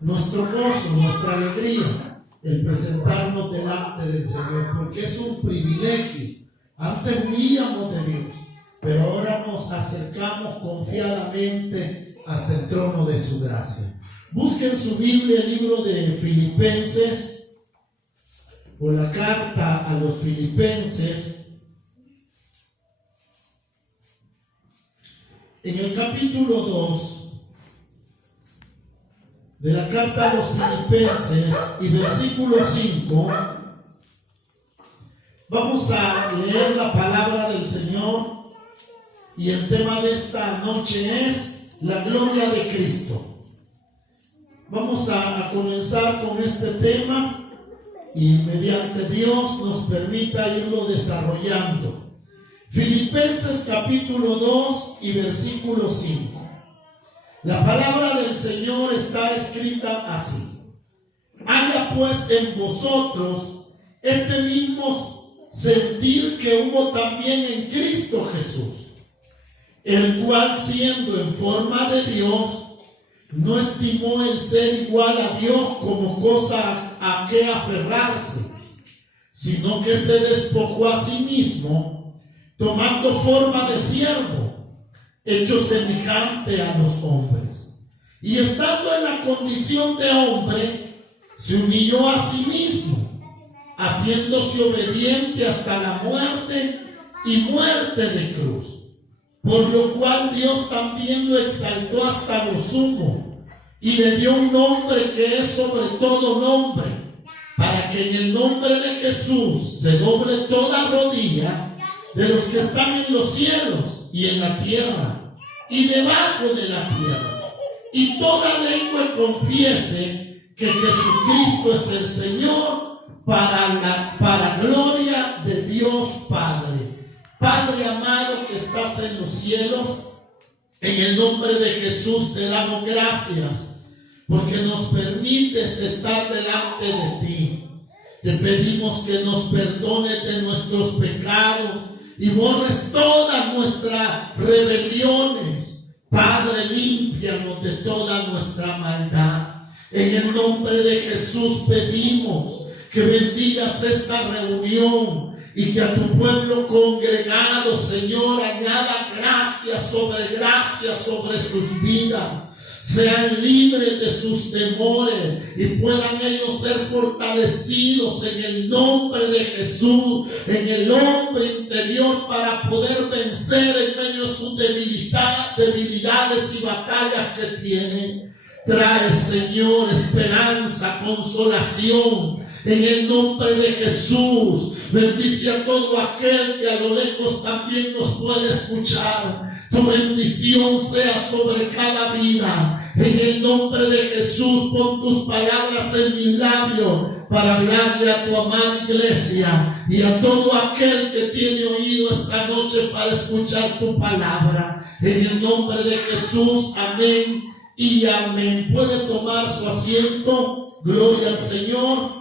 nuestro gozo, nuestra alegría, el presentarnos delante del Señor, porque es un privilegio. Antes huíamos de Dios, pero ahora nos acercamos confiadamente hasta el trono de su gracia. Busquen su Biblia, el libro de Filipenses, o la carta a los Filipenses, en el capítulo 2 de la carta a los Filipenses y versículo 5, vamos a leer la palabra del Señor, y el tema de esta noche es la gloria de Cristo. Vamos a comenzar con este tema y mediante Dios nos permita irlo desarrollando. Filipenses capítulo 2 y versículo 5. La palabra del Señor está escrita así: haya pues en vosotros este mismo sentir que hubo también en Cristo Jesús, el cual, siendo en forma de Dios, no estimó el ser igual a Dios como cosa a que aferrarse, sino que se despojó a sí mismo, tomando forma de siervo, hecho semejante a los hombres. Y estando en la condición de hombre, se humilló a sí mismo, haciéndose obediente hasta la muerte y muerte de cruz. Por lo cual Dios también lo exaltó hasta lo sumo y le dio un nombre que es sobre todo nombre, para que en el nombre de Jesús se doble toda rodilla de los que están en los cielos y en la tierra y debajo de la tierra, y toda lengua confiese que Jesucristo es el Señor, para gloria de Dios Padre. Padre amado que estás en los cielos, en el nombre de Jesús te damos gracias porque nos permites estar delante de ti. Te pedimos que nos perdones de nuestros pecados y borres todas nuestras rebeliones. Padre, límpianos de toda nuestra maldad. En el nombre de Jesús pedimos que bendigas esta reunión y que a tu pueblo congregado, Señor, añada gracia sobre sus vidas. Sean libres de sus temores y puedan ellos ser fortalecidos en el nombre de Jesús, en el hombre interior, para poder vencer en medio de sus debilidades y batallas que tienen. Trae, Señor, esperanza, consolación, en el nombre de Jesús. Bendice a todo aquel que a lo lejos también nos puede escuchar. Tu bendición sea sobre cada vida. En el nombre de Jesús, pon tus palabras en mis labios para hablarle a tu amada iglesia y a todo aquel que tiene oído esta noche para escuchar tu palabra. En el nombre de Jesús, amén y amén. Puede tomar su asiento. Gloria al Señor.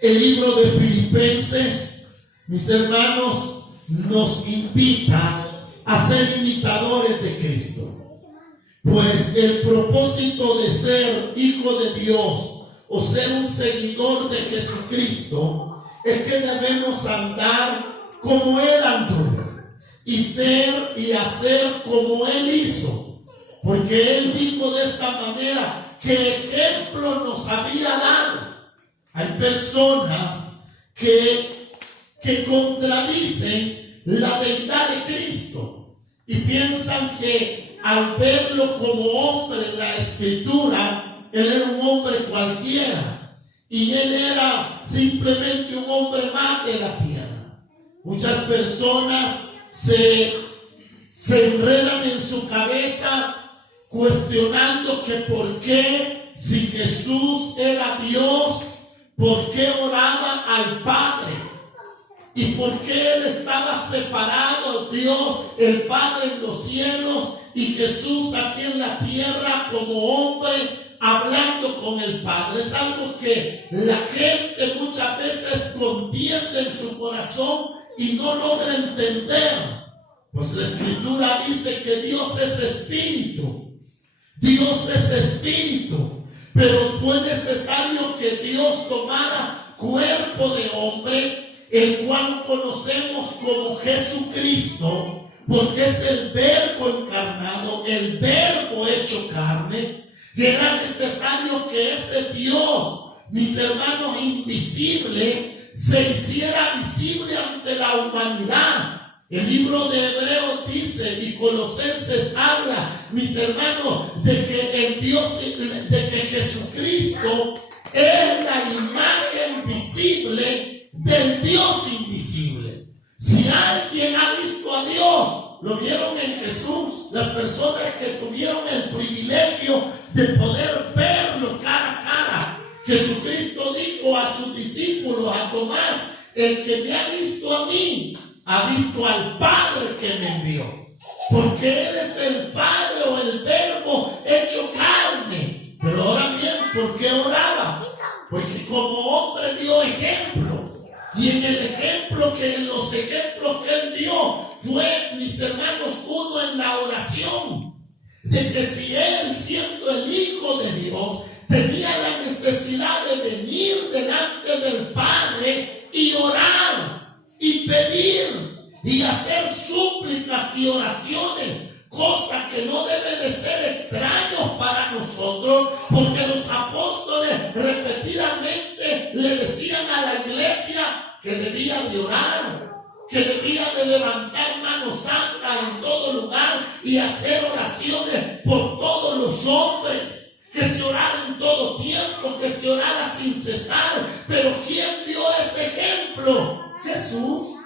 El libro de Filipenses, mis hermanos, nos invita a ser imitadores de Cristo. Pues el propósito de ser hijo de Dios o ser un seguidor de Jesucristo es que debemos andar como Él andó y ser y hacer como Él hizo. Porque Él dijo de esta manera: ¿qué ejemplo nos había dado? Hay personas que contradicen la deidad de Cristo y piensan que al verlo como hombre en la Escritura, Él era un hombre cualquiera y Él era simplemente un hombre más de la tierra. Muchas personas se enredan en su cabeza cuestionando que por qué, si Jesús era Dios, ¿por qué oraba al Padre? ¿Y por qué Él estaba separado, Dios, el Padre en los cielos, y Jesús aquí en la tierra como hombre hablando con el Padre? Es algo que la gente muchas veces contiende en su corazón y no logra entender. Pues la Escritura dice que Dios es espíritu. Dios es espíritu, pero fue necesario que Dios tomara cuerpo de hombre, el cual conocemos como Jesucristo, porque es el Verbo encarnado, el Verbo hecho carne, y era necesario que ese Dios, mis hermanos, invisible, se hiciera visible ante la humanidad. El libro de Hebreos dice, y Colosenses habla, mis hermanos, de que el Dios, de que Jesucristo es la imagen visible del Dios invisible. Si alguien ha visto a Dios, lo vieron en Jesús. Las personas que tuvieron el privilegio de poder verlo cara a cara. Jesucristo dijo a sus discípulos, a Tomás, el que me ha visto a mí, ha visto al Padre que me envió. Porque Él es el Padre o el Verbo hecho carne. Pero ahora bien, ¿por qué oraba? Porque como hombre dio ejemplo. Y en los ejemplos que Él dio, fue, mis hermanos, uno en la oración. De que si Él, siendo el Hijo de Dios, tenía la necesidad de venir delante del Padre y orar y pedir y hacer súplicas y oraciones, cosa que no debe de ser extraño para nosotros, porque los apóstoles repetidamente le decían a la iglesia que debía de orar, que debía de levantar mano santa en todo lugar y hacer oraciones por todos los hombres, que se orara en todo tiempo, que se orara sin cesar. Pero ¿quién dio ese ejemplo? Jesús.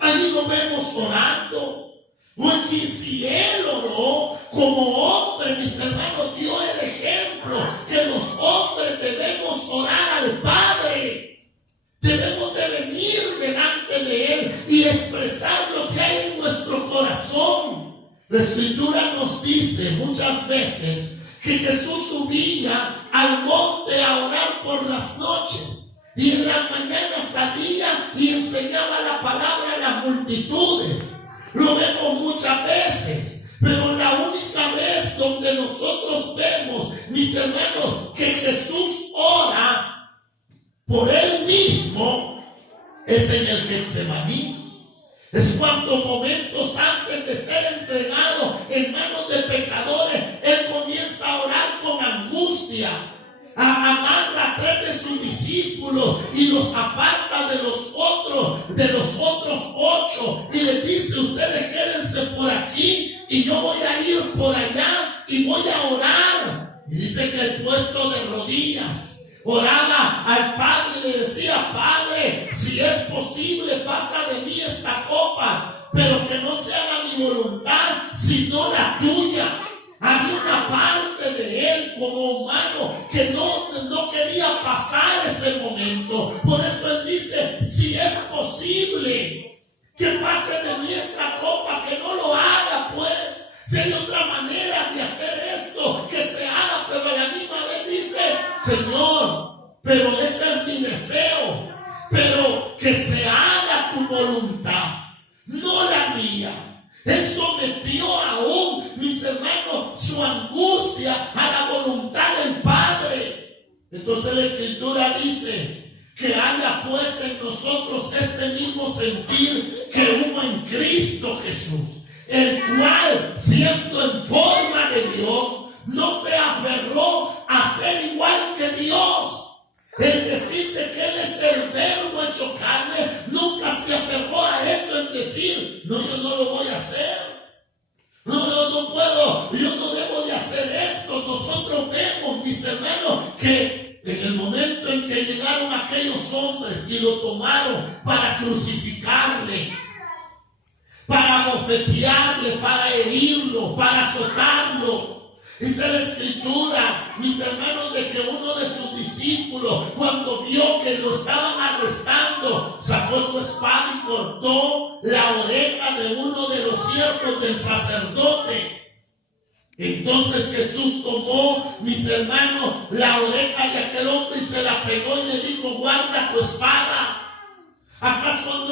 Allí lo vemos orando. Oye, si Él oró como hombre, mis hermanos, dio el ejemplo que los hombres debemos orar al Padre. Debemos de venir delante de Él y expresar lo que hay en nuestro corazón. La Escritura nos dice muchas veces que Jesús subía al monte a orar por las noches y en la mañana salía y enseñaba la palabra a las multitudes. Lo vemos muchas veces, pero la única vez donde nosotros vemos, mis hermanos, que Jesús ora por Él mismo es en el Getsemaní. Es cuando momentos antes de ser entregado en manos de pecadores, Él comienza a orar con angustia. Agarra a 3 de sus discípulos y los aparta de los otros 8 y les dice: ustedes quédense por aquí y yo voy a ir por allá y voy a orar. Y dice que el puesto de rodillas oraba al Padre y le decía: Padre, si es posible, pasa de mí esta copa, pero que no se haga mi voluntad, sino la tuya. Había una parte de Él como humano que no quería pasar ese momento. Por eso Él dice: si es posible que pase de mí esta copa, que no lo haga, pues. Si hay otra manera de hacer esto, que se haga, pero a la misma vez dice: Señor, pero ese es mi deseo, pero que se haga tu voluntad, no la mía. Él sometió aún, mis hermanos, su angustia a la voluntad del Padre. Entonces la Escritura dice que haya pues en nosotros este mismo sentir que hubo en Cristo Jesús, el cual, siendo en forma de Dios, no se aferró a ser igual que Dios. El decir de que Él es el Verbo hecho carne, nunca se aferró a eso, en decir: no, yo no lo voy a hacer. No puedo, yo no debo de hacer esto. Nosotros vemos, mis hermanos, que en el momento en que llegaron aquellos hombres y lo tomaron para crucificarle, para bofetearle, para herirlo, para azotarlo, dice la Escritura, mis hermanos, de que uno de sus discípulos, cuando vio que lo estaban arrestando, sacó su espada y cortó la oreja de uno de los siervos del sacerdote. Entonces Jesús tomó, mis hermanos, la oreja de aquel hombre y se la pegó y le dijo: guarda tu espada, ¿Acaso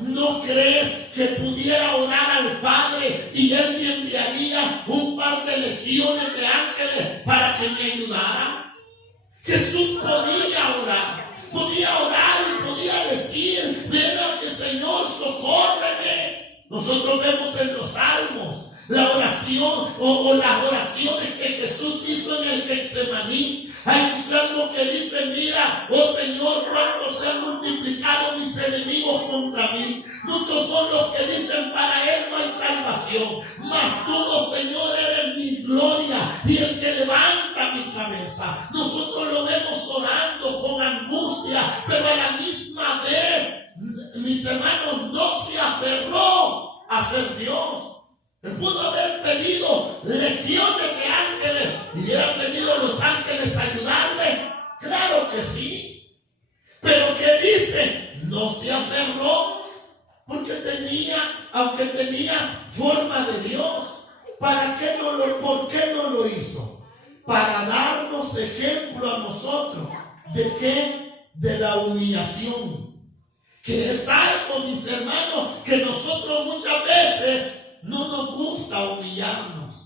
no crees que pudiera orar al Padre y Él me enviaría un par de legiones de ángeles para que me ayudaran? Jesús podía orar y podía decir: ven aquí, Señor, socórreme. Nosotros vemos en los Salmos la oración o las oraciones que Jesús hizo en el Getsemaní. Hay un salmo que dice: mira, oh Señor, cuánto se han multiplicado mis enemigos contra mí. Muchos son los que dicen: para Él no hay salvación. Mas tú, oh Señor, eres mi gloria y el que levanta mi cabeza. Nosotros lo vemos orando con angustia, pero a la misma vez, mis hermanos, no se aferró a ser Dios. Él pudo haber pedido legiones de ángeles y hubieran venido los ángeles a ayudarle. Claro que sí. Pero ¿qué dice? No se aferró porque aunque tenía forma de Dios. ¿Por qué no lo hizo? Para darnos ejemplo a nosotros. ¿De qué? De la humillación. Que es algo, mis hermanos, que nosotros muchas veces no nos gusta humillarnos.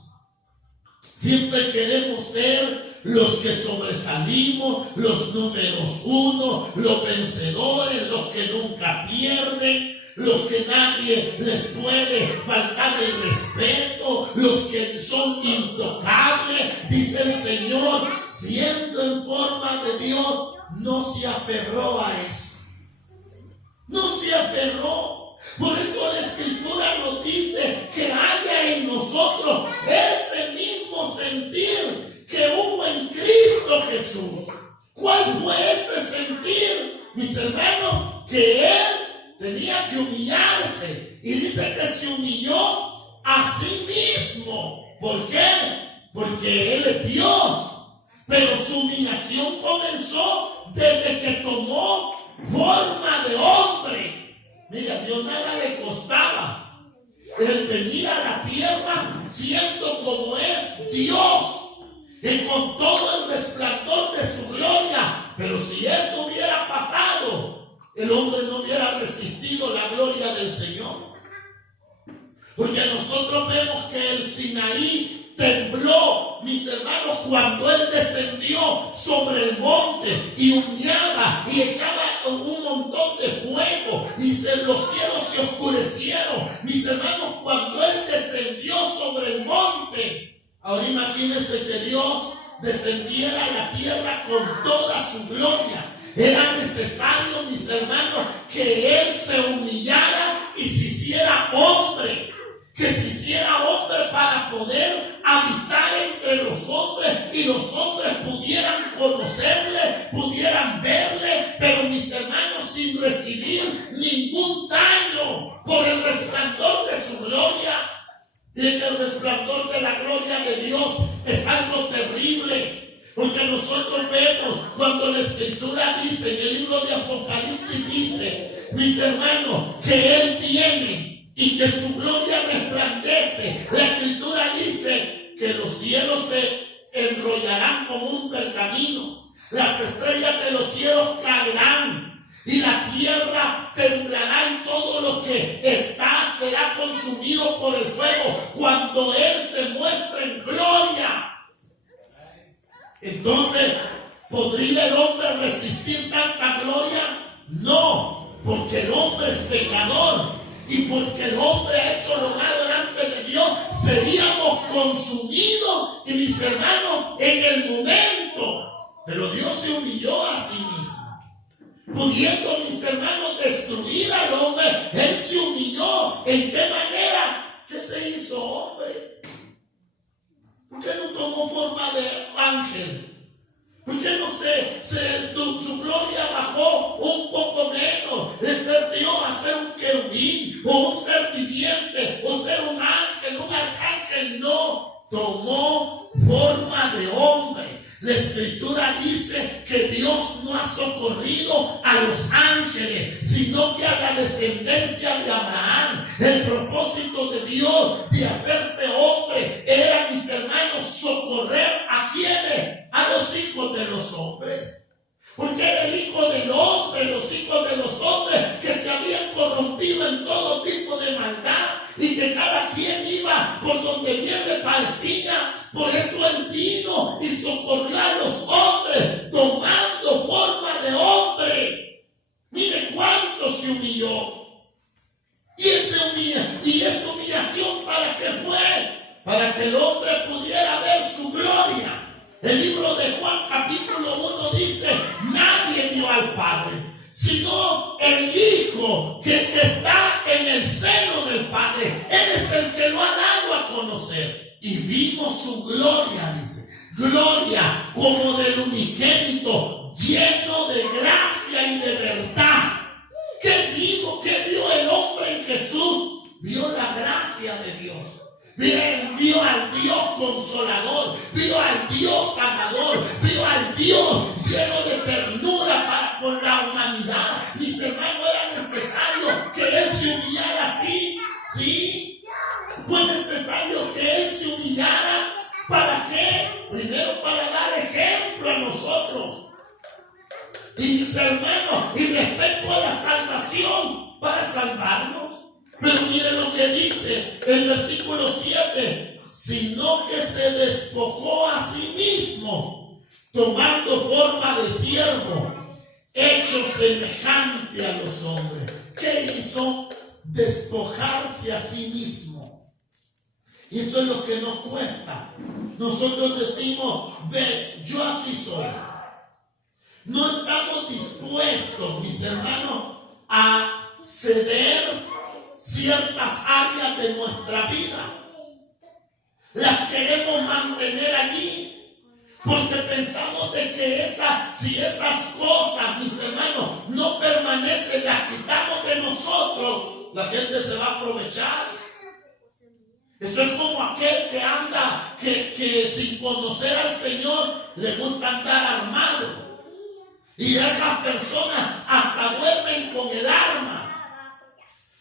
Siempre queremos ser los que sobresalimos, los números uno, los vencedores, los que nunca pierden, los que nadie les puede faltar el respeto, los que son intocables. Dice el Señor, siendo en forma de Dios, no se aferró a eso. No se aferró. Por eso la Escritura nos dice que haya en nosotros ese mismo sentir que hubo en Cristo Jesús. ¿Cuál fue ese sentir, mis hermanos? Que Él tenía que humillarse. Y dice que se humilló a sí mismo. ¿Por qué? Porque Él es Dios. Pero su humillación comenzó desde que tomó forma de hombre. Mira, a Dios nada le costaba el venir a la tierra siendo como es Dios y con todo el resplandor de su gloria. Pero si eso hubiera pasado, el hombre no hubiera resistido la gloria del Señor. Porque nosotros vemos que el Sinaí tembló, mis hermanos, cuando Él descendió sobre el monte y humeaba y echaba un montón de fuego y los cielos se oscurecieron. Mis hermanos, cuando Él descendió sobre el monte, ahora imagínense que Dios descendiera a la tierra con toda su gloria. Era necesario, mis hermanos, que Él se humillara y se hiciera hombre. Que se hiciera hombre para poder habitar entre los hombres y los hombres pudieran conocerle, pudieran verle, pero mis hermanos, sin recibir ningún daño por el resplandor de su gloria. Y el resplandor de la gloria de Dios es algo terrible, porque nosotros vemos cuando la Escritura dice, en el libro de Apocalipsis dice, mis hermanos, que Él viene y que su gloria resplandece. La Escritura dice que los cielos se enrollarán como un pergamino, las estrellas de los cielos caerán y la tierra temblará y todo lo que está será consumido por el fuego cuando Él se muestre en gloria. Entonces, ¿podría el hombre resistir tanta gloria? No, porque el hombre es pecador. Y porque el hombre ha hecho lo malo delante de Dios, seríamos consumidos, y mis hermanos, en el momento. Pero Dios se humilló a sí mismo. Pudiendo, mis hermanos, destruir al hombre, Él se humilló. ¿En qué manera? ¿Qué se hizo hombre? ¿Por qué no tomó forma de ángel? ¿Por qué no su gloria bajó un poco menos de ser Dios a ser un querubín o un ser viviente o ser un ángel, un arcángel? No, tomó forma de hombre. La Escritura dice que Dios no ha socorrido a los ángeles, sino que a la descendencia de Abraham. El propósito de Dios de hacerse hombre era, mis hermanos, socorrer a quienes, a los hijos de los hombres. porque era el hijo del hombre, los hijos de los hombres que se habían corrompido en todo tipo de maldad y que cada quien iba por donde bien le parecía. Por eso él vino y socorrió a los hombres tomando forma de hombre. Mire cuánto se humilló. Y esa humillación, ¿para qué fue? Para que el hombre pudiera ver su gloria. El libro de Juan capítulo 1 dice: nadie vio al Padre, sino el Hijo que está en el seno del Padre. Él es el que lo ha dado a conocer. Y vimos su gloria, dice, gloria como del unigénito, lleno de gracia y de verdad. ¿Qué vio el hombre en Jesús? Vio la gracia de Dios. Vio al Dios consolador, vio al Dios sanador, vio al Dios lleno de ternura para con la humanidad. Mis hermanos, era necesario que Él se humillara así. Sí, fue necesario que Él se humillara. ¿Para qué? Primero, para dar ejemplo a nosotros. Y mis hermanos, y respecto a la salvación, para salvarnos. Pero miren lo que dice el versículo 7: sino que se despojó a sí mismo, tomando forma de siervo, hecho semejante a los hombres. ¿Qué hizo? Despojarse a sí mismo. Y eso es lo que nos cuesta. Nosotros decimos: ve, yo así soy. No estamos dispuestos, mis hermanos, a ceder ciertas áreas de nuestra vida. Las queremos mantener allí porque pensamos de que si esas cosas, mis hermanos, no permanecen, las quitamos de nosotros, la gente se va a aprovechar. Eso es como aquel que anda, que sin conocer al Señor le gusta andar armado. Y esas personas hasta duermen con el arma.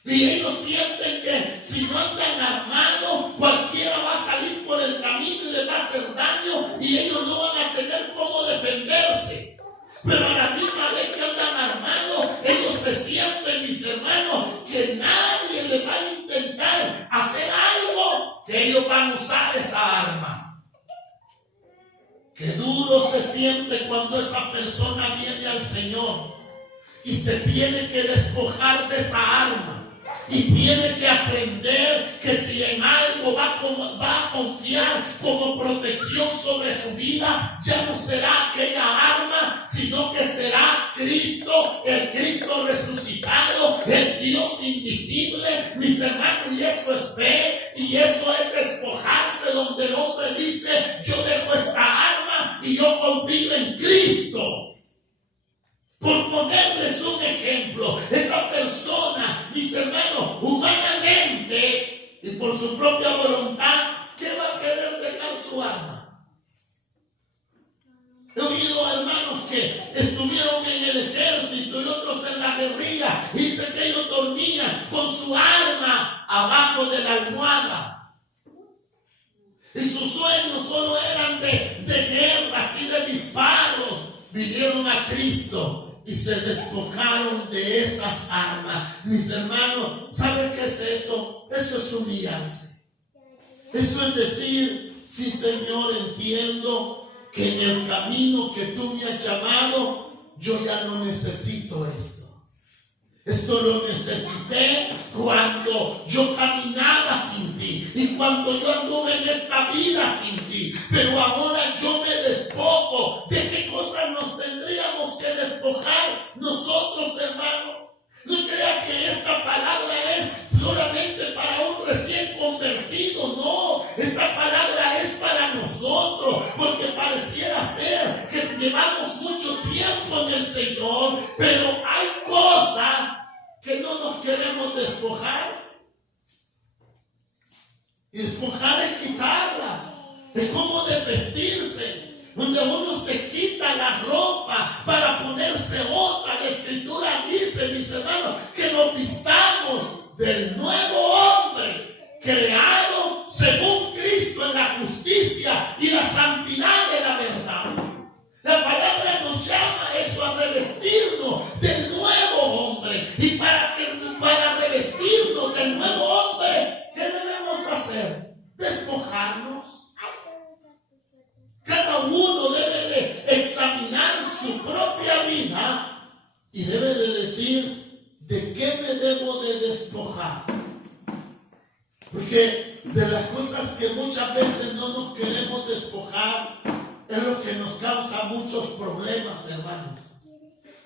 Y ellos sienten que si no andan armados, cualquiera va a salir por el camino y les va a hacer daño y ellos no van a tener cómo defenderse. Pero a la misma vez que andan armados, ellos se sienten, mis hermanos, que nadie les va a intentar hacer algo, que ellos van a usar esa arma. Qué duro se siente cuando esa persona viene al Señor y se tiene que despojar de esa arma. Y tiene que aprender que si en algo va a confiar como protección sobre su vida, ya no será aquella arma, sino que será Cristo, el Cristo resucitado, el Dios invisible, mis hermanos. Y eso es fe, y eso es despojarse, donde el hombre dice: yo dejo esta arma y yo confío en Cristo. Por ponerles un ejemplo, esa persona, mis hermanos, humanamente y por su propia voluntad, ¿qué va a querer dejar su arma? He oído hermanos que estuvieron en el ejército y otros en la guerrilla, y dice que ellos dormían con su arma abajo de la almohada. Y sus sueños solo eran de guerras y de disparos. Vinieron a Cristo y se despojaron de esas armas. Mis hermanos, ¿saben qué es eso? Eso es humillarse. Eso es decir: sí, Señor, entiendo que en el camino que tú me has llamado, yo ya no necesito esto. Esto lo necesité cuando yo caminaba sin ti y cuando yo anduve en esta vida sin ti. Pero ahora yo me despojo. ¿De qué cosas nos tendríamos que despojar nosotros, hermanos? No crea que esta palabra es solamente para un recién convertido. No, esta palabra es para nosotros, porque pareciera ser que llevamos mucho tiempo en el Señor, pero hay cosas que no nos queremos despojar. Y despojar es quitarlas. Es como de vestirse, donde uno se quita la ropa para ponerse otra. La Escritura dice, mis hermanos, que nos vistamos del nuevo hombre, creado según Cristo en la justicia y la santidad de la verdad. La palabra nos llama eso a muchos problemas, hermanos.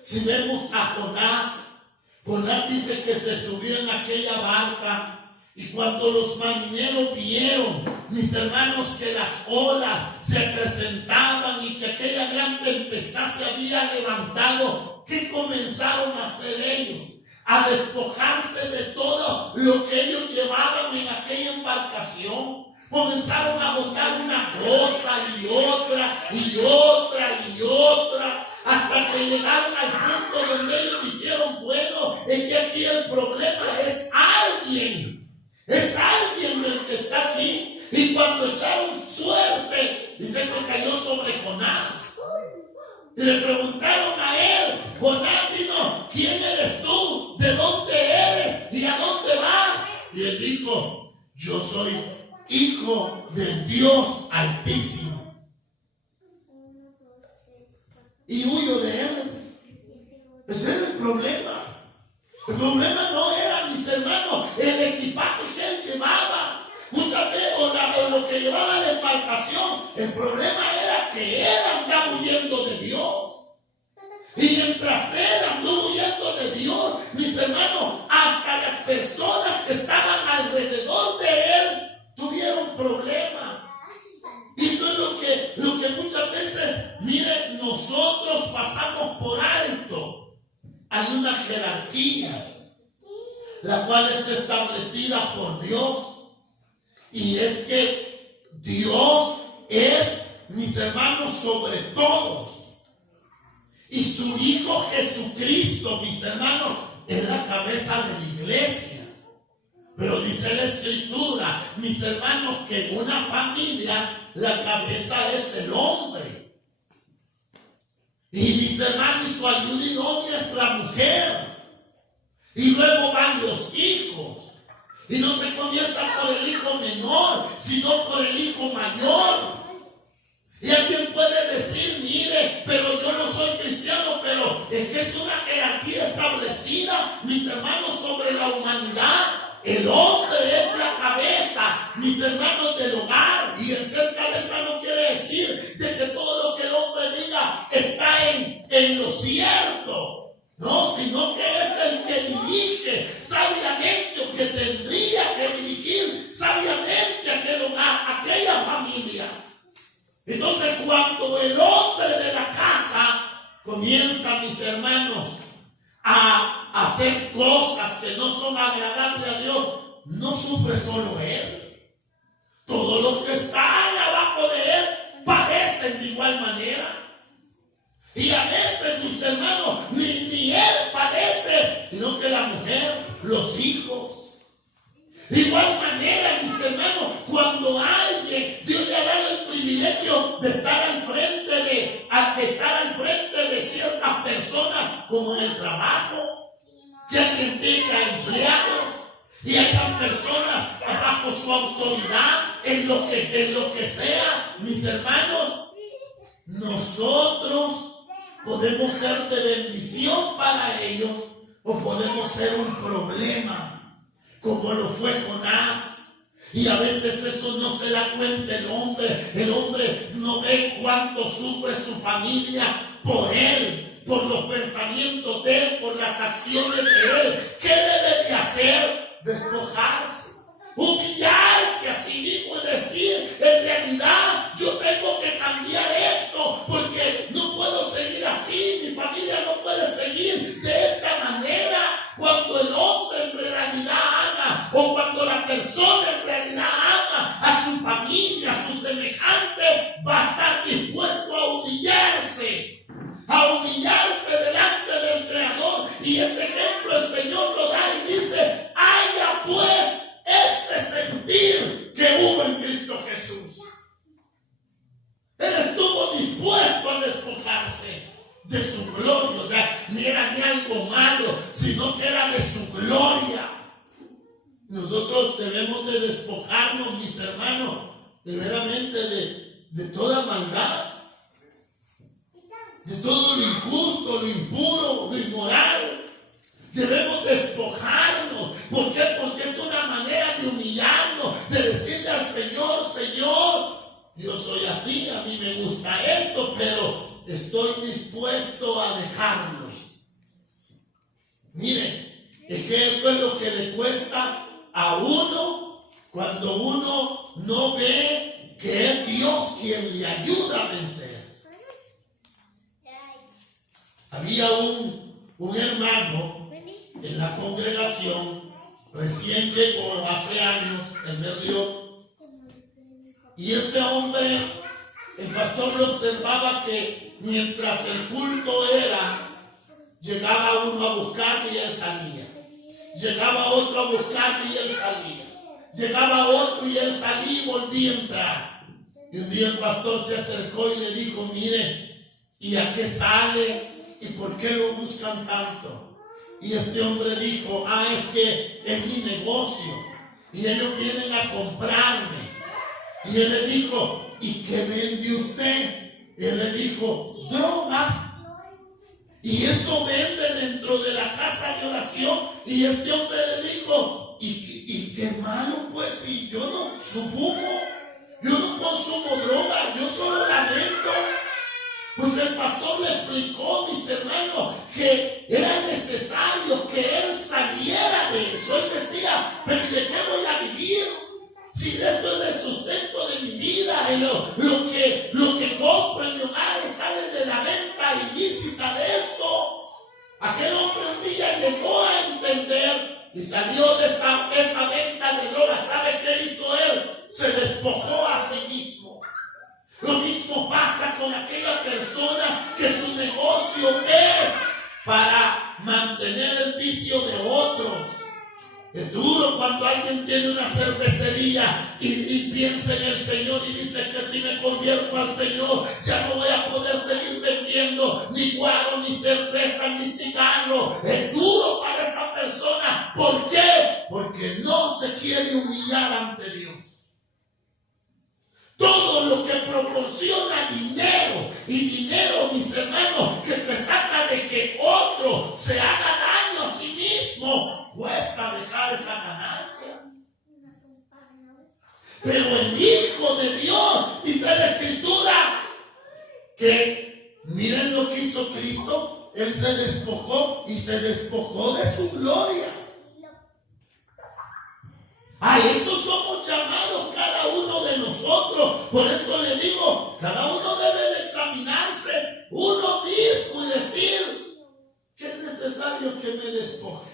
Si vemos a Jonás dice que se subió en aquella barca y cuando los marineros vieron, mis hermanos, que las olas se presentaban y que aquella gran tempestad se había levantado, ¿qué comenzaron a hacer ellos? A despojarse de todo lo que ellos llevaban en aquella embarcación. Comenzaron a botar una cosa y otra y otra y otra, hasta que llegaron al punto donde ellos dijeron, bueno, es que aquí el problema es alguien el que está aquí. Y cuando echaron suerte, dice que cayó sobre Jonás. Y le preguntaron a él, Jonás, dinos, ¿quién eres tú? ¿De dónde eres? ¿Y a dónde vas? Y él dijo, yo soy hijo del Dios Altísimo. Y huyo de él. Ese era el problema. El problema no era, mis hermanos, el equipaje que él llevaba. Muchas veces, o lo que llevaba la embarcación. El problema era que él andaba huyendo de Dios. Y mientras él andó huyendo de Dios, mis hermanos, hasta las personas que estaban alrededor de él tuvieron problemas. Y eso es lo que muchas veces, miren, nosotros pasamos por alto. Hay una jerarquía, la cual es establecida por Dios. Y es que Dios es, mis hermanos, sobre todos. Y su Hijo Jesucristo, mis hermanos, es la cabeza de la iglesia. Pero dice la Escritura, mis hermanos, que en una familia la cabeza es el hombre. Y mis hermanos, su ayuda idónea es la mujer. Y luego van los hijos. Y no se comienza por el hijo menor, sino por el hijo mayor. Y alguien puede decir, mire, pero yo no soy cristiano, pero es que es una jerarquía establecida, mis hermanos, sobre la humanidad. El hombre es la cabeza, mis hermanos, del hogar. Y el ser cabeza no quiere decir de que todo lo que el hombre diga está en lo cierto. No, sino que es el que dirige sabiamente, o que tendría que dirigir sabiamente aquel hogar, aquella familia. Entonces, cuando el hombre de la casa comienza, mis hermanos, a hacer cosas que no son agradables a Dios, no sufre solo él. Todos los que están abajo de él padecen de igual manera. Y a veces, mis hermanos, ni él padece, sino que la mujer, los hijos. De igual manera, mis hermanos, cuando alguien, Dios le ha dado el privilegio de estar al frente de ciertas personas, como en el trabajo, que alguien tenga empleados y hayan personas bajo su autoridad en lo que sea, mis hermanos, nosotros podemos ser de bendición para ellos o podemos ser un problema, como lo fue Jonás. Y a veces eso no se da cuenta el hombre no ve cuánto sufre su familia por él, por los pensamientos de él, por las acciones de él. ¿Qué debe de hacer? Despojarse, humillarse a sí mismo y decir, en realidad yo tengo que cambiar esto, porque no puedo seguir así, mi familia no puede seguir de esta manera. Cuando el hombre en realidad ama, o cuando la persona en realidad ama a su familia, a su semejante, va a estar dispuesto a humillarse delante del Creador. Y ese ejemplo el Señor lo da y dice, haya pues este sentir que hubo en Cristo Jesús. Él estuvo dispuesto a despojarse de su gloria, o sea, ni era ni algo malo, sino que era de su gloria. Nosotros debemos de despojarnos, mis hermanos, verdaderamente de toda maldad, de todo lo injusto, lo impuro, lo inmoral. Debemos despojarnos. ¿Por qué? Porque es una manera de humillarnos, de decirle al Señor, Señor, yo soy así, a mí me gusta esto, pero estoy dispuesto a dejarlos. Miren, es que eso es lo que le cuesta a uno cuando uno no ve que es Dios quien le ayuda a vencer. Había un hermano en la congregación, recién llegó hace años, él me vio, y este hombre, el pastor lo observaba que mientras el culto era, llegaba uno a buscarle y él salía, llegaba otro a buscarle y él salía, llegaba otro y él salía y volvía a entrar. Y un día el pastor se acercó y le dijo: mire, ¿y a qué sale? ¿Y por qué lo buscan tanto? Y este hombre dijo: es que es mi negocio y ellos vienen a comprarme. Y él le dijo: ¿y qué vende usted? Él le dijo: droga. Y eso vende dentro de la casa de oración. Y este hombre le dijo: ¿y qué malo? Pues si yo no fumo, yo no consumo droga, yo solo la vendo. Pues el pastor le explicó, mis hermanos, que era necesario que él saliera de eso. Él decía: pero ¿de qué voy a vivir? Si esto es el sustento de mi vida, lo que compro en mi hogar sale de la venta ilícita de esto. Aquel hombre un día llegó a entender y salió de esa venta de drogas. ¿Sabe qué hizo él? Se despojó a sí mismo. Lo mismo pasa con aquella persona que su negocio es para mantener el vicio de otros. Es duro cuando alguien tiene una cervecería y piensa en el Señor y dice que si me convierto al Señor ya no voy a poder seguir vendiendo ni guaro, ni cerveza, ni cigarro. Es duro para esa persona. ¿Por qué? Porque no se quiere humillar ante Dios. Todo lo que proporciona dinero, y dinero, mis hermanos, que se saca de que otro se haga daño a sí mismo, cuesta dejar esa ganancia. Pero el Hijo de Dios, dice la Escritura, que miren lo que hizo Cristo. Él se despojó y se despojó de su gloria. A eso somos llamados cada uno de nosotros. Por eso le digo, cada uno debe de examinarse uno mismo y decir: ¿qué es necesario que me despoje?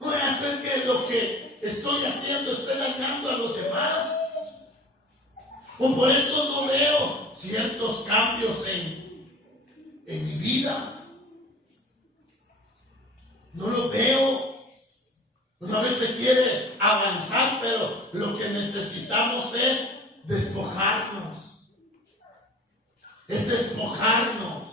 No voy a hacer que lo que estoy haciendo esté dañando a los demás. O por eso no veo ciertos cambios en mi vida. No lo veo. Una vez se quiere avanzar, pero lo que necesitamos es despojarnos. Es despojarnos.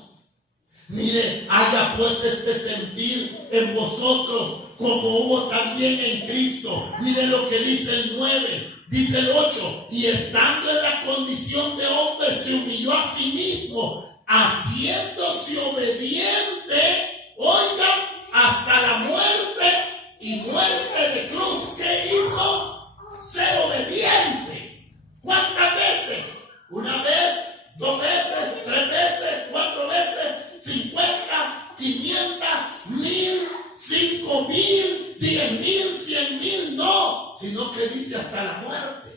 Mire, haya pues este sentir en vosotros como hubo también en Cristo. Mire lo que dice el 9, dice el 8: y estando en la condición de hombre se humilló a sí mismo, haciéndose obediente, oigan, hasta la muerte y muerte de cruz. ¿Qué hizo? Ser obediente. ¿Cuántas veces? ¿Una vez? ¿2 veces? ¿3 veces? ¿4 veces? ¿50? ¿500? ¿1000? ¿5000? ¿10,000? ¿100,000? No, sino que dice hasta la muerte.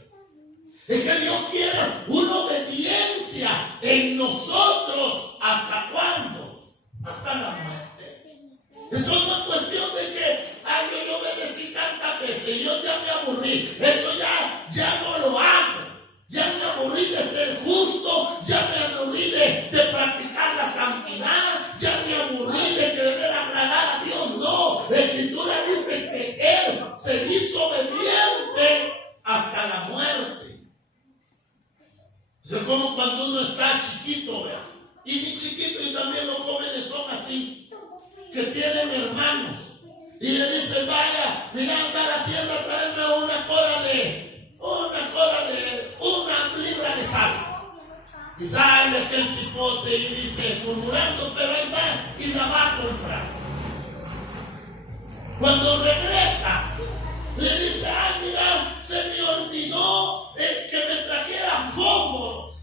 Es que Dios quiere una obediencia en nosotros. ¿Hasta cuándo? Hasta la muerte. Eso no es cuestión de que yo obedecí tantas veces y yo ya me aburrí. Eso ya no lo hago. Ya me aburrí de ser justo, ya me aburrí de practicar la santidad, ya me aburrí de querer agradar a Dios. No, la Escritura dice que Él se hizo obediente hasta la muerte. Es como cuando uno está chiquito, ¿verdad? Y ni chiquito, y también los jóvenes son así, que tienen hermanos y le dicen: vaya, mira, anda a la tienda a traerme una libra de sal. Y sale aquel cipote y dice, murmurando, pero ahí va y la va a comprar. Cuando regresa, le dice: ay, mira, se me olvidó que me trajera fósforos.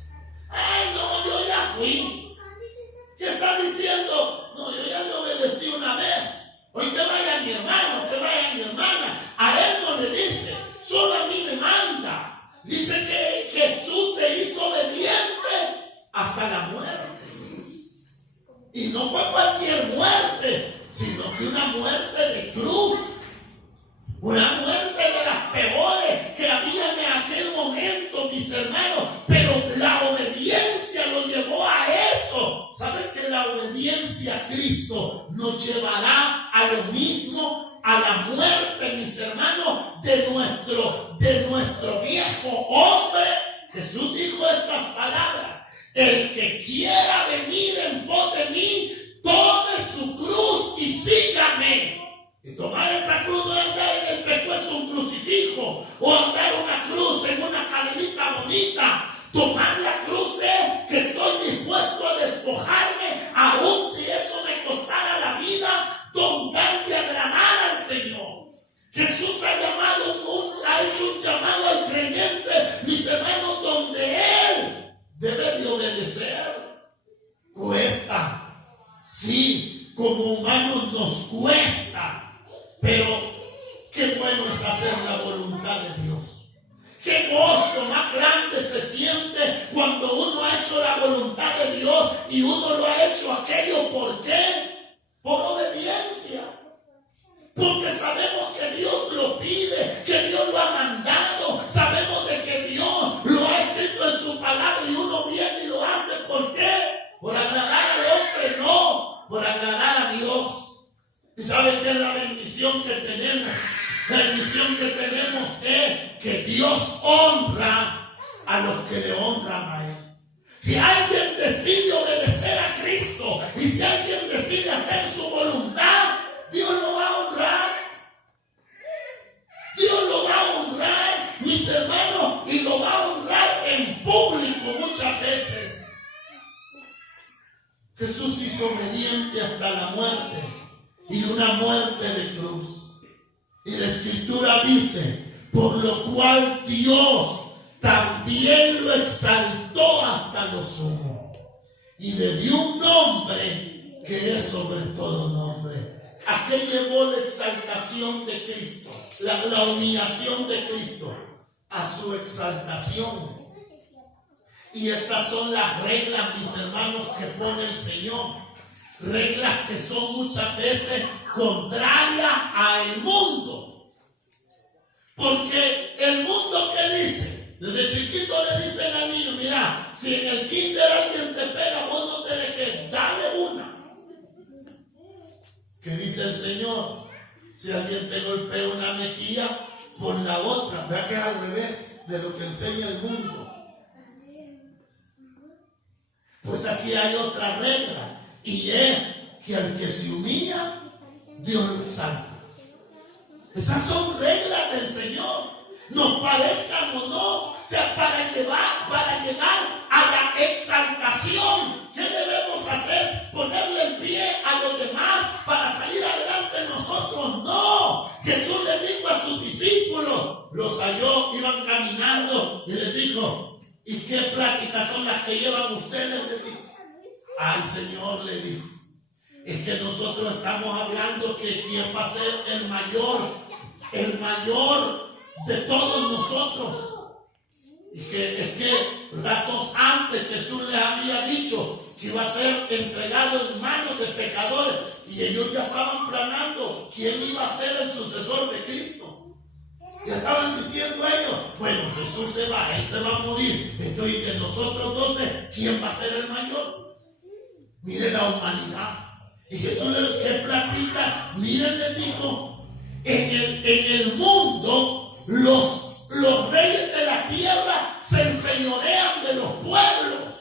Ay, fui. ¿Qué está diciendo? No, yo ya le obedecí una vez. Hoy que vaya mi hermano, que vaya mi hermana. A él no le dice, solo a mí me manda. Dice que Jesús se hizo obediente hasta la muerte. Y no fue cualquier muerte, sino que una muerte de cruz. Una muerte de las peores que había en aquel momento, mis hermanos. Pero la obediencia lo llevó a eso. ¿Saben que la obediencia a Cristo nos llevará a lo mismo? A la muerte, mis hermanos, de nuestro viejo hombre. Jesús dijo estas palabras: el que quiera venir en pos de mí, tome su cruz y sígame. Y tomar esa cruz no es andar en el pescuezo un crucifijo o andar una cruz en una cadenita bonita. Tomar la cruz es que estoy dispuesto a despojarme, aun si eso me costara la vida, con tal de agradar al Señor. Jesús ha hecho un llamado al creyente, mis hermanos, donde Él debe de obedecer. Cuesta, sí, como humanos nos cuesta. Pero qué bueno es hacer la voluntad de Dios. Qué gozo más grande se siente cuando uno ha hecho la voluntad de Dios y uno lo ha hecho aquello. ¿Por qué? Por obediencia. Porque sabemos que Dios lo pide, que Dios lo ha mandado. Sabemos de que Dios lo ha escrito en su palabra y uno viene y lo hace. ¿Por qué? ¿Por agradar al hombre? No, por agradar a Dios. ¿Y sabe qué es la bendición que tenemos? La bendición que tenemos es que Dios honra a los que le honran a Él. Si alguien decide obedecer a Cristo y si alguien decide hacer su voluntad, Dios lo va a honrar. Dios lo va a honrar, mis hermanos, y lo va a honrar en público muchas veces. Jesús hizo obediente hasta la muerte. Y una muerte de cruz. Y la Escritura dice: por lo cual Dios también lo exaltó hasta lo sumo y le dio un nombre que es sobre todo nombre. ¿A qué llevó la exaltación de Cristo? La humillación de Cristo a su exaltación. Y estas son las reglas, mis hermanos, que pone el Señor. Reglas que son muchas veces contrarias al mundo. Porque el mundo, ¿qué dice? Desde chiquito le dicen al niño: mira, si en el kinder alguien te pega, vos no te dejes, dale una. ¿Qué dice el Señor? Si alguien te golpea una mejilla, pon la otra. Vea que es al revés de lo que enseña el mundo. Pues aquí hay otra regla. Y es que al que se humilla, Dios lo exalta. Esas son reglas del Señor. Nos parezcan o no. O sea, para llegar a la exaltación, ¿qué debemos hacer? ¿Ponerle el pie a los demás para salir adelante nosotros? No. Jesús le dijo a sus discípulos, los halló, iban caminando y les dijo: ¿y qué prácticas son las que llevan ustedes? Les dijo. Ay, Señor, le dijo, es que nosotros estamos hablando que quién va a ser el mayor de todos nosotros. Y que es que ratos antes Jesús les había dicho que iba a ser entregado en manos de pecadores. Y ellos ya estaban planeando quién iba a ser el sucesor de Cristo. Ya estaban diciendo ellos: bueno, Jesús se va, Él se va a morir. Entonces, de nosotros 12, ¿quién va a ser el mayor? Mire la humanidad. Y Jesús, ¿qué platica? Miren, les dijo: en el mundo los reyes de la tierra se enseñorean de los pueblos,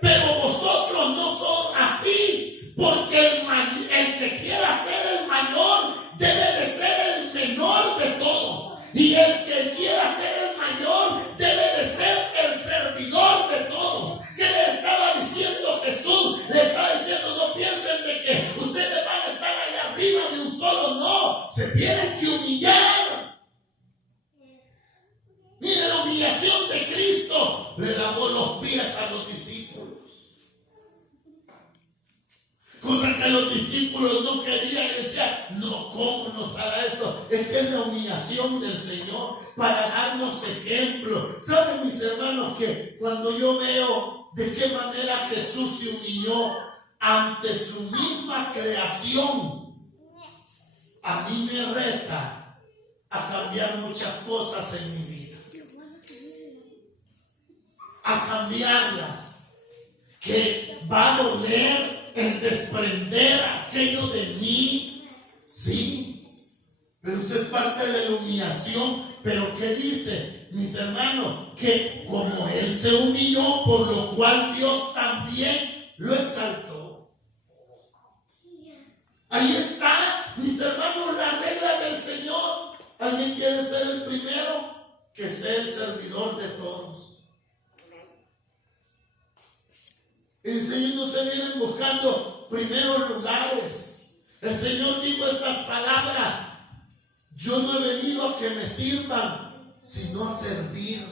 pero vosotros no sos así, porque el que quiera ser el mayor debe de ser el menor de todos, y el que quiera ser el mayor debe de ser el servidor de todos. ¿Qué le estaba diciendo Jesús? Le estaba diciendo: no piensen de que ustedes van a estar ahí arriba de un solo, no, se tienen que humillar. Mire la humillación de Cristo. Le lavó los pies a los discípulos. Cosa que los discípulos no querían y decían, no, ¿cómo nos hará esto? Es que es la humillación del Señor para darnos ejemplo. ¿Saben, mis hermanos, que cuando yo veo de qué manera Jesús se humilló ante su misma creación, a mí me reta a cambiar muchas cosas en mi vida, a cambiarlas, que va a doler el desprender aquello de mí, sí, pero eso es parte de la humillación. Pero ¿qué dice, mis hermanos? Que como Él se humilló, por lo cual Dios también lo exaltó. Ahí está, mis hermanos, la regla del Señor. ¿Alguien quiere ser el primero? Que sea el servidor de todos. El Señor no se viene buscando primeros lugares. El Señor dijo estas palabras: yo no he venido a que me sirvan, sino a servir.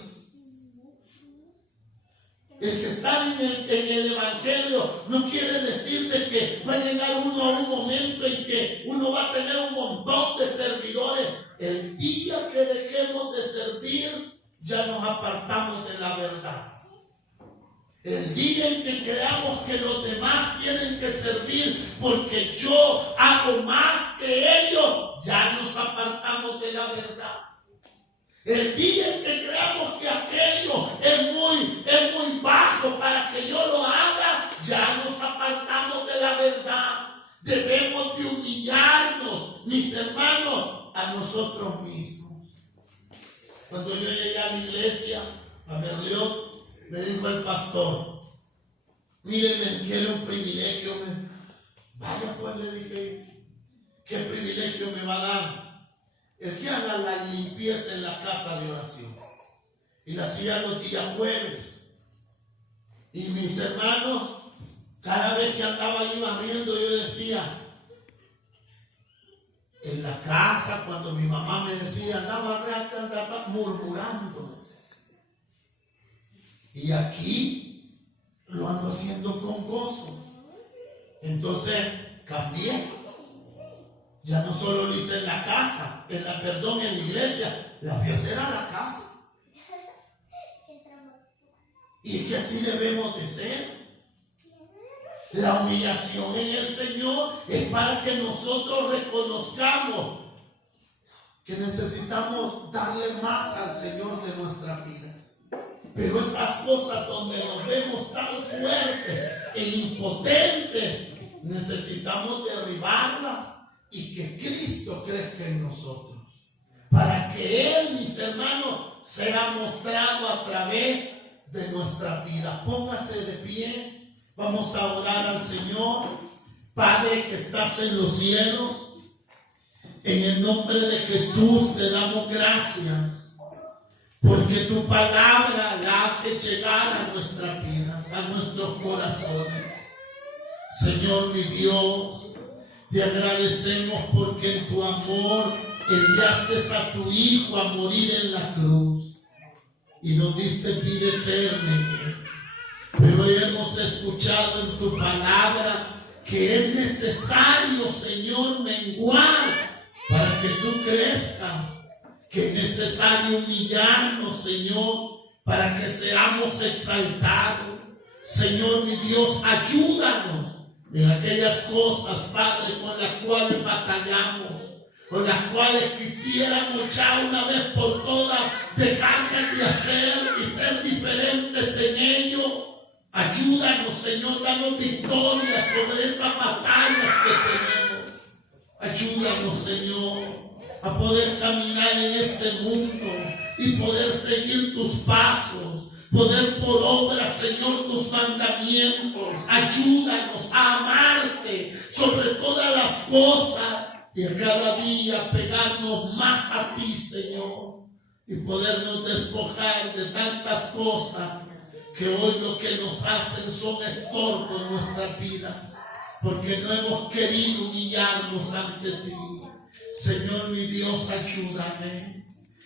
El que está en el Evangelio no quiere decir de que va a llegar uno a un momento en que uno va a tener un montón de servidores. El día que dejemos de servir, ya nos apartamos de la verdad. El día en que creamos que los demás tienen que servir porque yo hago más que ellos, ya nos apartamos de la verdad. El día en que creamos que aquello es muy bajo para que yo lo haga, ya nos apartamos de la verdad. Debemos de humillarnos, mis hermanos, a nosotros mismos. Cuando yo llegué a la iglesia, a Berlioz, me dijo el pastor: miren, quiero un privilegio. Vaya, pues, le dije, ¿qué privilegio me va a dar? El que haga la limpieza en la casa de oración. Y la hacía los días jueves. Y mis hermanos, cada vez que andaba ahí barriendo, yo decía, en la casa, cuando mi mamá me decía, andaba murmurando. Y aquí lo ando haciendo con gozo. Entonces cambié. Ya no solo lo hice en la casa, en la iglesia, la fui a hacer a la casa. Y que así debemos de ser. La humillación en el Señor es para que nosotros reconozcamos que necesitamos darle más al Señor de nuestras vidas. Pero esas cosas donde nos vemos tan fuertes e impotentes, necesitamos derribarlas y que Cristo crezca en nosotros. Para que Él, mis hermanos, sea mostrado a través de nuestra vida. Póngase de pie. Vamos a orar al Señor. Padre que estás en los cielos, en el nombre de Jesús te damos gracias. Porque tu palabra la hace llegar a nuestras vidas, a nuestros corazones. Señor mi Dios, te agradecemos porque en tu amor enviaste a tu Hijo a morir en la cruz y nos diste vida eterna. Pero hemos escuchado en tu palabra que es necesario, Señor, menguar para que tú crezcas. Que es necesario humillarnos, Señor, para que seamos exaltados. Señor, mi Dios, ayúdanos en aquellas cosas, Padre, con las cuales batallamos, con las cuales quisiéramos ya una vez por todas dejarlas de hacer y ser diferentes en ello. Ayúdanos, Señor, danos victoria sobre esas batallas que tenemos. Ayúdanos, Señor, a poder caminar en este mundo y poder seguir tus pasos, poder por obra, Señor, tus mandamientos. Ayúdanos a amarte sobre todas las cosas y a cada día pegarnos más a ti, Señor, y podernos despojar de tantas cosas que hoy lo que nos hacen son estorbo en nuestras vidas, porque no hemos querido humillarnos ante ti. Señor mi Dios, ayúdame.